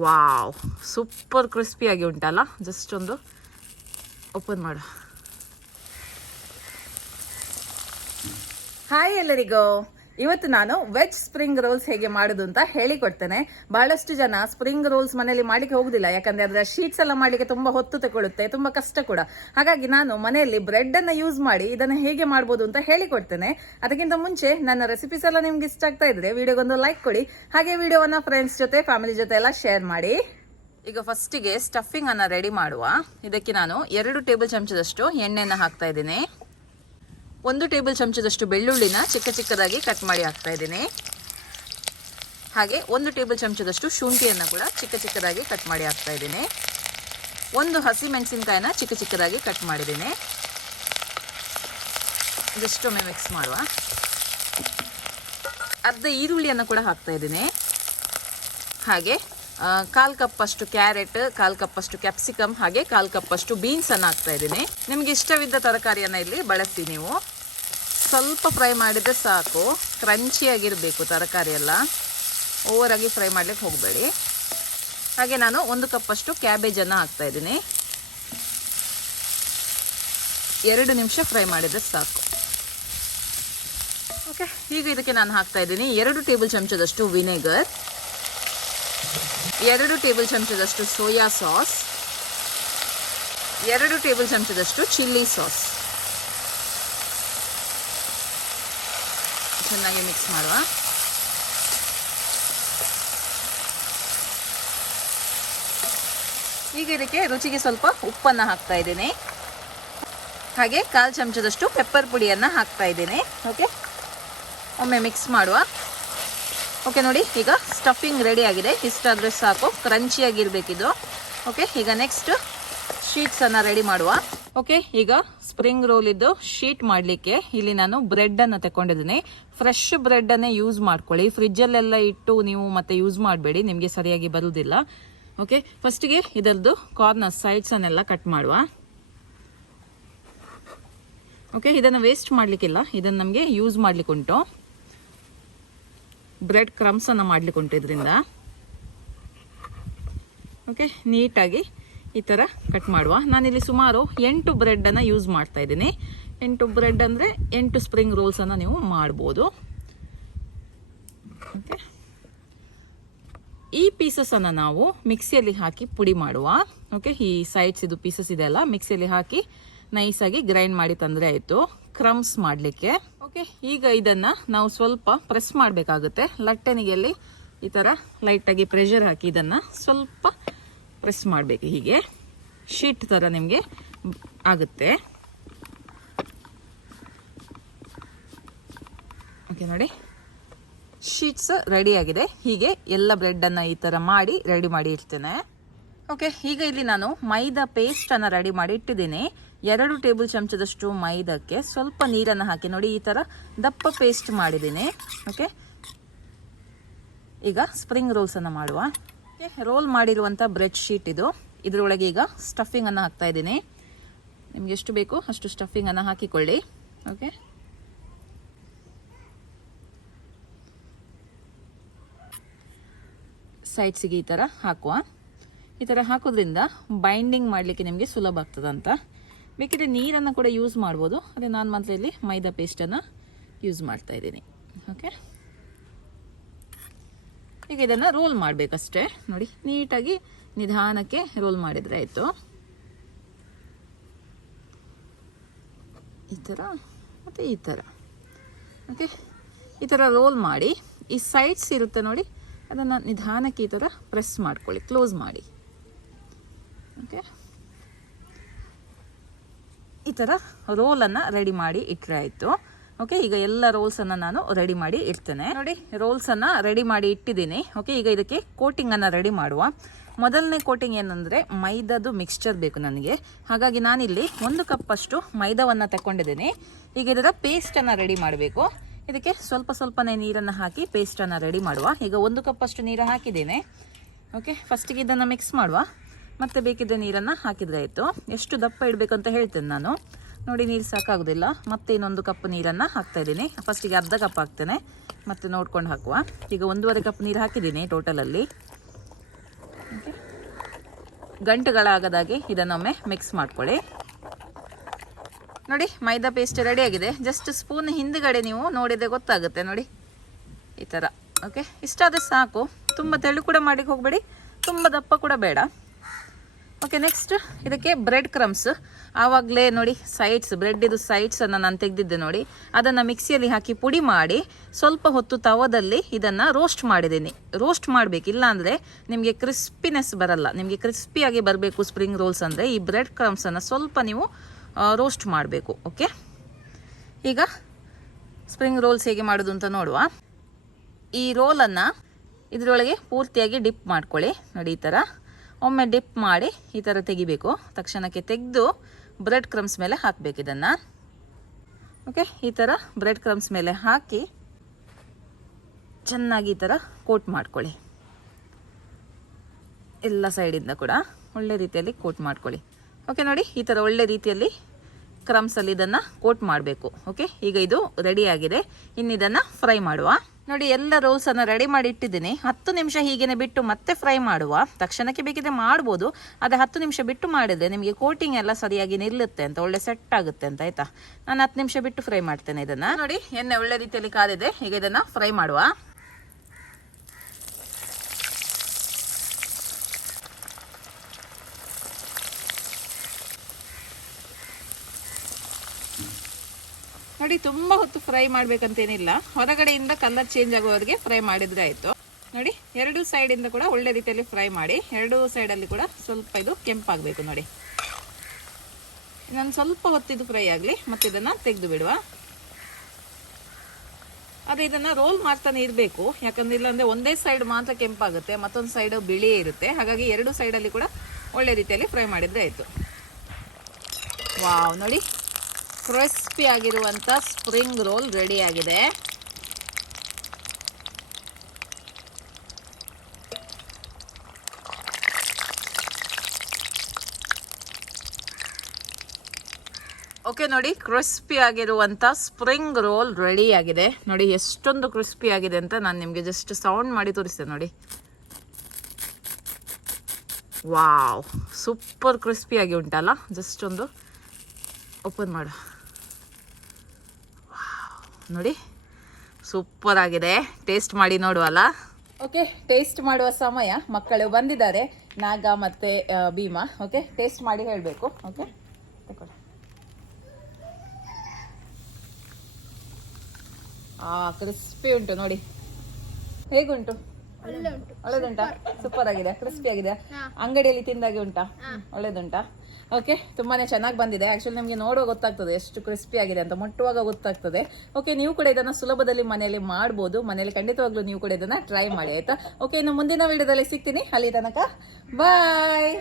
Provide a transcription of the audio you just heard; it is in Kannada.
ವಾವ್, ಸೂಪರ್ ಕ್ರಿಸ್ಪಿಯಾಗಿ ಉಂಟಲ್ಲ. ಜಸ್ಟ್ ಒಂದು ಓಪನ್ ಮಾಡು. ಹಾಯ್ ಎಲ್ಲರಿಗೂ. ಇವತ್ತು ನಾನು ವೆಜ್ ಸ್ಪ್ರಿಂಗ್ ರೋಲ್ಸ್ ಹೇಗೆ ಮಾಡೋದು ಅಂತ ಹೇಳಿಕೊಡ್ತೇನೆ. ಬಹಳಷ್ಟು ಜನ ಸ್ಪ್ರಿಂಗ್ ರೋಲ್ಸ್ ಮನೆಯಲ್ಲಿ ಮಾಡ್ಲಿಕ್ಕೆ ಹೋಗುದಿಲ್ಲ, ಯಾಕಂದ್ರೆ ಅದರ ಶೀಟ್ಸ್ ಎಲ್ಲ ಮಾಡ್ಲಿಕ್ಕೆ ತುಂಬಾ ಹೊತ್ತು ತಗೊಳ್ಳುತ್ತೆ, ತುಂಬಾ ಕಷ್ಟ ಕೂಡ. ಹಾಗಾಗಿ ನಾನು ಮನೆಯಲ್ಲಿ ಬ್ರೆಡ್ ಅನ್ನ ಯೂಸ್ ಮಾಡಿ ಇದನ್ನ ಹೇಗೆ ಮಾಡಬಹುದು ಅಂತ ಹೇಳಿಕೊಡ್ತೇನೆ. ಅದಕ್ಕಿಂತ ಮುಂಚೆ ನನ್ನ ರೆಸಿಪೀಸ್ ಎಲ್ಲ ನಿಮ್ಗೆ ಇಷ್ಟ ಆಗ್ತಾ ಇದ್ರೆ ವಿಡಿಯೋಗೊಂದು ಲೈಕ್ ಕೊಡಿ, ಹಾಗೆ ವಿಡಿಯೋವನ್ನ ಫ್ರೆಂಡ್ಸ್ ಜೊತೆ ಫ್ಯಾಮಿಲಿ ಜೊತೆ ಎಲ್ಲ ಶೇರ್ ಮಾಡಿ. ಈಗ ಫಸ್ಟಿಗೆ ಸ್ಟಫಿಂಗ್ ಅನ್ನ ರೆಡಿ ಮಾಡುವ. ಇದಕ್ಕೆ ನಾನು 2 ಟೇಬಲ್ ಚಮಚದಷ್ಟು ಎಣ್ಣೆನ ಹಾಕ್ತಾ ಇದ್ದೀನಿ. 1 ಟೇಬಲ್ ಚಮಚದಷ್ಟು ಬೆಳ್ಳುಳ್ಳಿನ ಚಿಕ್ಕ ಚಿಕ್ಕದಾಗಿ ಕಟ್ ಮಾಡಿ ಹಾಕ್ತಾ ಇದ್ದೀನಿ. ಹಾಗೆ 1 ಟೇಬಲ್ ಚಮಚದಷ್ಟು ಶುಂಠಿಯನ್ನು ಕೂಡ ಚಿಕ್ಕ ಚಿಕ್ಕದಾಗಿ ಕಟ್ ಮಾಡಿ ಹಾಕ್ತಾ ಇದ್ದೀನಿ. 1 ಹಸಿ ಮೆಣಸಿನಕಾಯಿನ ಚಿಕ್ಕ ಚಿಕ್ಕದಾಗಿ ಕಟ್ ಮಾಡಿದ್ದೀನಿ. ಇದಷ್ಟೊಮ್ಮೆ ಮಿಕ್ಸ್ ಮಾಡುವ. ಅರ್ಧ ಈರುಳ್ಳಿಯನ್ನು ಕೂಡ ಹಾಕ್ತಾ ಇದ್ದೀನಿ. ಹಾಗೆ 1/4 ಕಪ್ ಅಷ್ಟು ಕ್ಯಾರೆಟ್, 1/4 ಕಪ್ ಅಷ್ಟು ಕ್ಯಾಪ್ಸಿಕಮ್, ಹಾಗೆ 1/4 ಕಪ್ ಅಷ್ಟು ಬೀನ್ಸ್ ಅನ್ನು ಹಾಕ್ತಾ ಇದ್ದೀನಿ. ನಿಮ್ಗೆ ಇಷ್ಟವಿದ್ದ ತರಕಾರಿಯನ್ನ ಇಲ್ಲಿ ಬಳಸಿ. ನೀವು ಸ್ವಲ್ಪ ಫ್ರೈ ಮಾಡಿದ್ರೆ ಸಾಕು, ಕ್ರಂಚಿಯಾಗಿರಬೇಕು ತರಕಾರಿ ಎಲ್ಲ, ಓವರ್ ಆಗಿ ಫ್ರೈ ಮಾಡ್ಲಿಕ್ಕೆ ಹೋಗಬೇಡಿ. ಹಾಗೆ ನಾನು 1 ಕಪ್ ಅಷ್ಟು ಕ್ಯಾಬೇಜನ್ನು ಹಾಕ್ತಾ ಇದ್ದೀನಿ. 2 ನಿಮಿಷ ಫ್ರೈ ಮಾಡಿದ್ರೆ ಸಾಕು. ಓಕೆ, ಈಗ ಇದಕ್ಕೆ ನಾನು ಹಾಕ್ತಾ ಇದ್ದೀನಿ 2 ಟೇಬಲ್ ಚಮಚದಷ್ಟು ವಿನೆಗರ್, 2 ಟೇಬಲ್ ಚಮಚದಷ್ಟು ಸೋಯಾ ಸಾಸ್, 2 ಟೇಬಲ್ ಚಮಚದಷ್ಟು ಚಿಲ್ಲಿ ಸಾಸ್. ಚೆನ್ನಾಗಿ ಮಿಕ್ಸ್ ಮಾಡುವ. ಈಗ ಇದಕ್ಕೆ ರುಚಿಗೆ ಸ್ವಲ್ಪ ಉಪ್ಪನ್ನು ಹಾಕ್ತಾ ಇದ್ದೀನಿ. ಹಾಗೆ 1/4 ಚಮಚದಷ್ಟು ಪೆಪ್ಪರ್ ಪುಡಿಯನ್ನು ಹಾಕ್ತಾ ಇದ್ದೀನಿ. ಓಕೆ, ಒಮ್ಮೆ ಮಿಕ್ಸ್ ಮಾಡುವ. ಓಕೆ ನೋಡಿ, ಈಗ ಸ್ಟಫಿಂಗ್ ರೆಡಿ ಆಗಿದೆ. ಇಷ್ಟಾದರೆ ಸಾಕು, ಕ್ರಂಚಿಯಾಗಿರ್ಬೇಕಿದು. ಓಕೆ, ಈಗ ನೆಕ್ಸ್ಟ್ ಶೀಟ್ಸನ್ನು ರೆಡಿ ಮಾಡುವ. ಓಕೆ, ಈಗ ಸ್ಪ್ರಿಂಗ್ ರೋಲ್ ಇದ್ದು ಶೀಟ್ ಮಾಡಲಿಕ್ಕೆ ಇಲ್ಲಿ ನಾನು ಬ್ರೆಡ್ಡನ್ನು ತಗೊಂಡಿದ್ದೀನಿ. ಫ್ರೆಶ್ ಬ್ರೆಡ್ಡನ್ನೇ ಯೂಸ್ ಮಾಡ್ಕೊಳ್ಳಿ. ಫ್ರಿಜ್ಜಲ್ಲೆಲ್ಲ ಇಟ್ಟು ನೀವು ಮತ್ತೆ ಯೂಸ್ ಮಾಡಬೇಡಿ, ನಿಮಗೆ ಸರಿಯಾಗಿ ಬರುವುದಿಲ್ಲ. ಓಕೆ, ಫಸ್ಟಿಗೆ ಇದರದ್ದು ಕಾರ್ನರ್ ಸೈಡ್ಸನ್ನೆಲ್ಲ ಕಟ್ ಮಾಡುವ. ಓಕೆ, ಇದನ್ನು ವೇಸ್ಟ್ ಮಾಡಲಿಕ್ಕಿಲ್ಲ, ಇದನ್ನು ನಮಗೆ ಯೂಸ್ ಮಾಡಲಿಕ್ಕೆ ಉಂಟು. ಬ್ರೆಡ್ ಕ್ರಮ್ಸ್ ಅನ್ನು ಮಾಡ್ಲಿಕ್ಕೆ ಉಂಟು ಇದರಿಂದ. ಓಕೆ, ನೀಟಾಗಿ ಈ ಥರ ಕಟ್ ಮಾಡುವ. ನಾನಿಲ್ಲಿ ಸುಮಾರು 8 ಬ್ರೆಡ್ಡನ್ನು ಯೂಸ್ ಮಾಡ್ತಾ ಇದ್ದೀನಿ. 8 ಬ್ರೆಡ್ ಅಂದರೆ 8 ಸ್ಪ್ರಿಂಗ್ ರೋಲ್ಸನ್ನು ನೀವು ಮಾಡ್ಬೋದು. ಓಕೆ, ಈ ಪೀಸಸನ್ನು ನಾವು ಮಿಕ್ಸಿಯಲ್ಲಿ ಹಾಕಿ ಪುಡಿ ಮಾಡುವ. ಓಕೆ, ಈ ಸೈಡ್ಸ್ ಇದು ಪೀಸಸ್ ಇದೆ ಅಲ್ಲ, ಮಿಕ್ಸಿಯಲ್ಲಿ ಹಾಕಿ ನೈಸಾಗಿ ಗ್ರೈಂಡ್ ಮಾಡಿ ತಂದರೆ ಆಯಿತು ಕ್ರಮ್ಸ್ ಮಾಡಲಿಕ್ಕೆ. ಓಕೆ, ಈಗ ಇದನ್ನು ನಾವು ಸ್ವಲ್ಪ ಪ್ರೆಸ್ ಮಾಡಬೇಕಾಗುತ್ತೆ. ಲಟ್ಟಣಿಗೆಯಲ್ಲಿ ಈ ಥರ ಲೈಟಾಗಿ ಪ್ರೆಷರ್ ಹಾಕಿ ಇದನ್ನು ಸ್ವಲ್ಪ ಪ್ರೆಸ್ ಮಾಡಬೇಕು. ಹೀಗೆ ಶೀಟ್ ಥರ ನಿಮಗೆ ಆಗುತ್ತೆ. ಓಕೆ ನೋಡಿ, ಶೀಟ್ಸ್ ರೆಡಿ ಆಗಿದೆ. ಹೀಗೆ ಎಲ್ಲ ಬ್ರೆಡ್ಡನ್ನು ಈ ಥರ ಮಾಡಿ ರೆಡಿ ಮಾಡಿ ಇಡ್ತೇನೆ. ಓಕೆ, ಈಗ ಇಲ್ಲಿ ನಾನು ಮೈದಾ ಪೇಸ್ಟನ್ನು ರೆಡಿ ಮಾಡಿ ಇಟ್ಟಿದ್ದೀನಿ. 2 ಟೇಬಲ್ ಚಮಚದಷ್ಟು ಮೈದಾಕ್ಕೆ ಸ್ವಲ್ಪ ನೀರನ್ನು ಹಾಕಿ ನೋಡಿ ಈ ಥರ ದಪ್ಪ ಪೇಸ್ಟ್ ಮಾಡಿದ್ದೀನಿ. ಓಕೆ, ಈಗ ಸ್ಪ್ರಿಂಗ್ ರೋಲ್ಸನ್ನು ಮಾಡುವ. ಓಕೆ, ರೋಲ್ ಮಾಡಿರುವಂಥ ಬ್ರೆಡ್ ಶೀಟ್ ಇದು. ಇದರೊಳಗೆ ಈಗ ಸ್ಟಫಿಂಗನ್ನು ಹಾಕ್ತಾ ಇದ್ದೀನಿ. ನಿಮ್ಗೆ ಎಷ್ಟು ಬೇಕು ಅಷ್ಟು ಸ್ಟಫಿಂಗನ್ನು ಹಾಕಿಕೊಳ್ಳಿ. ಓಕೆ, ಸೈಡ್ಸಿಗೆ ಈ ಥರ ಹಾಕುವ. ಈ ಥರ ಹಾಕೋದ್ರಿಂದ ಬೈಂಡಿಂಗ್ ಮಾಡಲಿಕ್ಕೆ ನಿಮಗೆ ಸುಲಭ ಆಗ್ತದಂತ. ಬೇಕಿದ್ರೆ ನೀರನ್ನು ಕೂಡ ಯೂಸ್ ಮಾಡ್ಬೋದು, ಅದೇ ನಾನು ಮಾತ್ರ ಇಲ್ಲಿ ಮೈದಾ ಪೇಸ್ಟನ್ನು ಯೂಸ್ ಮಾಡ್ತಾ ಇದ್ದೀನಿ. ಓಕೆ, ಈಗ ಇದನ್ನು ರೋಲ್ ಮಾಡಬೇಕಷ್ಟೇ. ನೋಡಿ, ನೀಟಾಗಿ ನಿಧಾನಕ್ಕೆ ರೋಲ್ ಮಾಡಿದರೆ ಆಯಿತು. ಈ ಥರ ಮತ್ತು ಈ ಥರ. ಓಕೆ, ಈ ಥರ ರೋಲ್ ಮಾಡಿ ಈ ಸೈಡ್ಸ್ ಇರುತ್ತೆ ನೋಡಿ, ಅದನ್ನು ನಿಧಾನಕ್ಕೆ ಈ ಥರ ಪ್ರೆಸ್ ಮಾಡ್ಕೊಳ್ಳಿ, ಕ್ಲೋಸ್ ಮಾಡಿ. ಓಕೆ, ಈ ಥರ ರೋಲನ್ನು ರೆಡಿ ಮಾಡಿ ಇಟ್ಟರೆ ಆಯಿತು. ಓಕೆ, ಈಗ ಎಲ್ಲ ರೋಲ್ಸನ್ನು ನಾನು ರೆಡಿ ಮಾಡಿ ಇಡ್ತೇನೆ. ನೋಡಿ, ರೋಲ್ಸನ್ನು ರೆಡಿ ಮಾಡಿ ಇಟ್ಟಿದ್ದೀನಿ. ಓಕೆ, ಈಗ ಇದಕ್ಕೆ ಕೋಟಿಂಗನ್ನು ರೆಡಿ ಮಾಡುವ. ಮೊದಲನೇ ಕೋಟಿಂಗ್ ಏನಂದರೆ ಮೈದಾದು ಮಿಕ್ಸ್ಚರ್ ಬೇಕು ನನಗೆ. ಹಾಗಾಗಿ ನಾನಿಲ್ಲಿ 1 ಕಪ್ ಅಷ್ಟು ಮೈದಾವನ್ನು ತಗೊಂಡಿದ್ದೀನಿ. ಈಗ ಇದರ ಪೇಸ್ಟನ್ನು ರೆಡಿ ಮಾಡಬೇಕು. ಇದಕ್ಕೆ ಸ್ವಲ್ಪ ಸ್ವಲ್ಪನೇ ನೀರನ್ನು ಹಾಕಿ ಪೇಸ್ಟನ್ನು ರೆಡಿ ಮಾಡುವ. ಈಗ 1 ಕಪ್ ಅಷ್ಟು ನೀರು ಹಾಕಿದ್ದೇನೆ. ಓಕೆ, ಫಸ್ಟಿಗೆ ಇದನ್ನು ಮಿಕ್ಸ್ ಮಾಡುವ. ಮತ್ತೆ ಬೇಕಿದ್ರೆ ನೀರನ್ನು ಹಾಕಿದರೆ ಆಯಿತು. ಎಷ್ಟು ದಪ್ಪ ಇಡಬೇಕು ಅಂತ ಹೇಳ್ತೇನೆ ನಾನು. ನೋಡಿ, ನೀರು ಸಾಕಾಗೋದಿಲ್ಲ. ಮತ್ತೆ ಇನ್ನೊಂದು ಕಪ್ ನೀರನ್ನು ಹಾಕ್ತಾ ಇದ್ದೀನಿ. ಫಸ್ಟಿಗೆ ಅರ್ಧ ಕಪ್ ಹಾಕ್ತೇನೆ, ಮತ್ತೆ ನೋಡ್ಕೊಂಡು ಹಾಕುವ. ಈಗ 1.5 ಕಪ್ ನೀರು ಹಾಕಿದ್ದೀನಿ ಟೋಟಲಲ್ಲಿ. ಗಂಟುಗಳಾಗದಾಗೆ ಇದನ್ನೊಮ್ಮೆ ಮಿಕ್ಸ್ ಮಾಡ್ಕೊಳ್ಳಿ. ನೋಡಿ ಮೈದಾ ಪೇಸ್ಟ್ ರೆಡಿ ಆಗಿದೆ. ಜಸ್ಟ್ ಸ್ಪೂನ್ ಹಿಂದ್ಗಡೆ ನೀವು ನೋಡಿದ್ರೆ ಗೊತ್ತಾಗುತ್ತೆ ನೋಡಿ ಈ ಥರ. ಓಕೆ, ಇಷ್ಟಾದರೆ ಸಾಕು. ತುಂಬ ತೆಳು ಕೂಡ ಮಾಡಿಕ್ಕೆ ಹೋಗಬೇಡಿ, ತುಂಬ ದಪ್ಪ ಕೂಡ ಬೇಡ. ಓಕೆ, ನೆಕ್ಸ್ಟ್ ಇದಕ್ಕೆ ಬ್ರೆಡ್ ಕ್ರಮ್ಸ್. ಆವಾಗಲೇ ನೋಡಿ ಸೈಡ್ಸ್, ಬ್ರೆಡ್ಡಿದು ಸೈಡ್ಸನ್ನು ನಾನು ತೆಗೆದಿದ್ದೆ ನೋಡಿ. ಅದನ್ನು ಮಿಕ್ಸಿಯಲ್ಲಿ ಹಾಕಿ ಪುಡಿ ಮಾಡಿ ಸ್ವಲ್ಪ ಹೊತ್ತು ತವದಲ್ಲಿ ಇದನ್ನು ರೋಸ್ಟ್ ಮಾಡಿದ್ದೀನಿ. ರೋಸ್ಟ್ ಮಾಡಬೇಕು, ಇಲ್ಲಾಂದರೆ ನಿಮಗೆ ಕ್ರಿಸ್ಪಿನೆಸ್ ಬರಲ್ಲ. ನಿಮಗೆ ಕ್ರಿಸ್ಪಿಯಾಗಿ ಬರಬೇಕು ಸ್ಪ್ರಿಂಗ್ ರೋಲ್ಸ್ ಅಂದರೆ ಈ ಬ್ರೆಡ್ ಕ್ರಮ್ಸನ್ನು ಸ್ವಲ್ಪ ನೀವು ರೋಸ್ಟ್ ಮಾಡಬೇಕು. ಓಕೆ, ಈಗ ಸ್ಪ್ರಿಂಗ್ ರೋಲ್ಸ್ ಹೇಗೆ ಮಾಡೋದು ಅಂತ ನೋಡುವ. ಈ ರೋಲನ್ನು ಇದರೊಳಗೆ ಪೂರ್ತಿಯಾಗಿ ಡಿಪ್ ಮಾಡ್ಕೊಳ್ಳಿ ನೋಡಿ ಈ ಥರ. ಒಮ್ಮೆ ಡಿಪ್ ಮಾಡಿ ಈ ಥರ ತೆಗಿಬೇಕು. ತಕ್ಷಣಕ್ಕೆ ತೆಗೆದು ಬ್ರೆಡ್ ಕ್ರಮ್ಸ್ ಮೇಲೆ ಹಾಕಬೇಕು ಇದನ್ನು. ಓಕೆ, ಈ ಥರ ಬ್ರೆಡ್ ಕ್ರಮ್ಸ್ ಮೇಲೆ ಹಾಕಿ ಚೆನ್ನಾಗಿ ಈ ಥರ ಕೋಟ್ ಮಾಡ್ಕೊಳ್ಳಿ. ಎಲ್ಲ ಸೈಡಿಂದ ಕೂಡ ಒಳ್ಳೆ ರೀತಿಯಲ್ಲಿ ಕೋಟ್ ಮಾಡ್ಕೊಳ್ಳಿ. ಓಕೆ, ನೋಡಿ ಈ ಥರ ಒಳ್ಳೆ ರೀತಿಯಲ್ಲಿ ಕ್ರಮ್ಸಲ್ಲಿ ಇದನ್ನು ಕೋಟ್ ಮಾಡಬೇಕು. ಓಕೆ, ಈಗ ಇದು ರೆಡಿ ಆಗಿದೆ. ಇನ್ನು ಇದನ್ನು ಫ್ರೈ ಮಾಡುವ. ನೋಡಿ ಎಲ್ಲ ರೋಲ್ಸನ್ನು ರೆಡಿ ಮಾಡಿ ಇಟ್ಟಿದ್ದೀನಿ. 10 ನಿಮಿಷ ಹೀಗೇನೆ ಬಿಟ್ಟು ಮತ್ತೆ ಫ್ರೈ ಮಾಡುವ. ತಕ್ಷಣಕ್ಕೆ ಬೇಕಿದ್ರೆ ಮಾಡ್ಬೋದು, ಆದರೆ 10 ನಿಮಿಷ ಬಿಟ್ಟು ಮಾಡಿದರೆ ನಿಮಗೆ ಕೋಟಿಂಗ್ ಎಲ್ಲ ಸರಿಯಾಗಿ ನಿಲ್ಲುತ್ತೆ ಅಂತ, ಒಳ್ಳೆ ಸೆಟ್ ಆಗುತ್ತೆ ಅಂತ. ಆಯ್ತಾ, ನಾನು 10 ನಿಮಿಷ ಬಿಟ್ಟು ಫ್ರೈ ಮಾಡ್ತೇನೆ ಇದನ್ನು. ನೋಡಿ ಎಣ್ಣೆ ಒಳ್ಳೆ ರೀತಿಯಲ್ಲಿ ಕಾದಿದೆ. ಈಗ ಇದನ್ನು ಫ್ರೈ ಮಾಡುವ. ನೋಡಿ ತುಂಬ ಹೊತ್ತು ಫ್ರೈ ಮಾಡ್ಬೇಕಂತೇನಿಲ್ಲ, ಹೊರಗಡೆಯಿಂದ ಕಲರ್ ಚೇಂಜ್ ಆಗೋವರೆಗೆ ಫ್ರೈ ಮಾಡಿದ್ರೆ ಆಯಿತು. ನೋಡಿ ಎರಡು ಸೈಡಿಂದ ಕೂಡ ಒಳ್ಳೆ ರೀತಿಯಲ್ಲಿ ಫ್ರೈ ಮಾಡಿ, ಎರಡು ಸೈಡಲ್ಲಿ ಕೂಡ ಸ್ವಲ್ಪ ಇದು ಕೆಂಪಾಗಬೇಕು. ನೋಡಿ ಇನ್ನೊಂದು ಸ್ವಲ್ಪ ಹೊತ್ತಿದ್ದು ಫ್ರೈ ಆಗಲಿ, ಮತ್ತೆ ಇದನ್ನು ತೆಗೆದು ಬಿಡುವ. ಆದರೆ ಇದನ್ನು ರೋಲ್ ಮಾಡ್ತಾನೆ ಇರಬೇಕು, ಯಾಕಂದ್ರೆ ಇಲ್ಲಾಂದರೆ ಒಂದೇ ಸೈಡ್ ಮಾತ್ರ ಕೆಂಪಾಗುತ್ತೆ, ಮತ್ತೊಂದು ಸೈಡ್ ಬಿಳಿಯೇ ಇರುತ್ತೆ. ಹಾಗಾಗಿ ಎರಡು ಸೈಡಲ್ಲಿ ಕೂಡ ಒಳ್ಳೆ ರೀತಿಯಲ್ಲಿ ಫ್ರೈ ಮಾಡಿದರೆ ಆಯಿತು. ವಾವ್, ನೋಡಿ ಕ್ರಿಸ್ಪಿ ಆಗಿರುವಂಥ ಸ್ಪ್ರಿಂಗ್ ರೋಲ್ ರೆಡಿ ಆಗಿದೆ. ಓಕೆ, ನೋಡಿ ಕ್ರಿಸ್ಪಿ ಆಗಿರುವಂಥ ಸ್ಪ್ರಿಂಗ್ ರೋಲ್ ರೆಡಿ ಆಗಿದೆ. ನೋಡಿ ಎಷ್ಟೊಂದು ಕ್ರಿಸ್ಪಿ ಆಗಿದೆ ಅಂತ ನಾನು ನಿಮಗೆ ಜಸ್ಟ್ ಸೌಂಡ್ ಮಾಡಿ ತೋರಿಸ್ತೇನೆ. ನೋಡಿ, ವಾವ್, ಸೂಪರ್ ಕ್ರಿಸ್ಪಿಯಾಗಿ ಉಂಟಲ್ಲ. ಜಸ್ಟ್ ಒಂದು ಓಪನ್ ಮಾಡು. ನೋಡಿ ಸೂಪರ್ ಆಗಿದೆ. ಟೇಸ್ಟ್ ಮಾಡಿ ನೋಡುವಲ್ಲ. ಓಕೆ, ಟೇಸ್ಟ್ ಮಾಡುವ ಸಮಯ. ಮಕ್ಕಳು ಬಂದಿದ್ದಾರೆ, ನಾಗ ಮತ್ತು ಭೀಮಾ. ಓಕೆ, ಟೇಸ್ಟ್ ಮಾಡಿ ಹೇಳಬೇಕು. ಓಕೆ, ತಗೊಳ್ಳಿ. ಕ್ರಿಸ್ಪಿ ಉಂಟು ನೋಡಿ. ಹೇಗುಂಟು? ಒಳ್ಳೆದುಂಟಾ? ಸೂಪರ್ ಆಗಿದೆ, ಕ್ರಿಸ್ಪಿ ಆಗಿದೆ. ಅಂಗಡಿಯಲ್ಲಿ ತಿಂದಾಗೆ ಉಂಟಾ? ಒಳ್ಳೆದುಂಟಾ? ಓಕೆ, ತುಂಬಾನೇ ಚೆನ್ನಾಗಿ ಬಂದಿದೆ. ಆಕ್ಚುಲಿ ನಿಮಗೆ ನೋಡುವಾಗ ಗೊತ್ತಾಗ್ತದೆ ಎಷ್ಟು ಕ್ರಿಸ್ಪಿ ಆಗಿದೆ ಅಂತ, ಮುಟ್ಟುವಾಗ ಗೊತ್ತಾಗ್ತದೆ. ಓಕೆ, ನೀವು ಕೂಡ ಇದನ್ನು ಸುಲಭದಲ್ಲಿ ಮನೆಯಲ್ಲಿ ಮಾಡ್ಬೋದು. ಮನೆಯಲ್ಲಿ ಖಂಡಿತವಾಗ್ಲೂ ನೀವು ಕೂಡ ಇದನ್ನ ಟ್ರೈ ಮಾಡಿ, ಆಯ್ತಾ? ಓಕೆ, ಇನ್ನು ಮುಂದಿನ ವಿಡಿಯೋದಲ್ಲಿ ಸಿಗ್ತೀನಿ. ಅಲ್ಲಿ ತನಕ ಬಾಯ್.